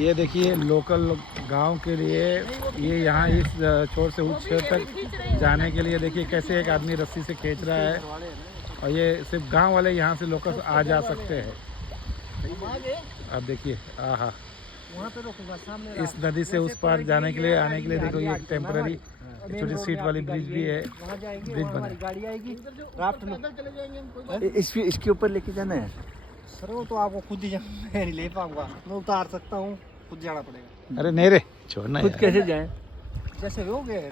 ये देखिए लोकल गांव के लिए ये यहाँ इस छोर से उस छोर तक जाने के लिए देखिए कैसे एक आदमी रस्सी से खींच रहा है। और ये सिर्फ गांव वाले यहाँ से लोकल आ जा सकते हैं। अब देखिए आहा, इस नदी से उस पार जाने के लिए आने के लिए देखो ये एक टेम्पररी छोटी सीट वाली ब्रिज भी है। ब्रिज बना गाड़ी आएगी राफ्ट में, इसके ऊपर लेके जाना है। सर वो तो आपको खुद ही जाना, मैं नहीं ले पाऊंगा, मैं उतार सकता हूँ, खुद जाना पड़ेगा। अरे नहीं रे छोड़ना खुद यार। कैसे जाए? जैसे हो गए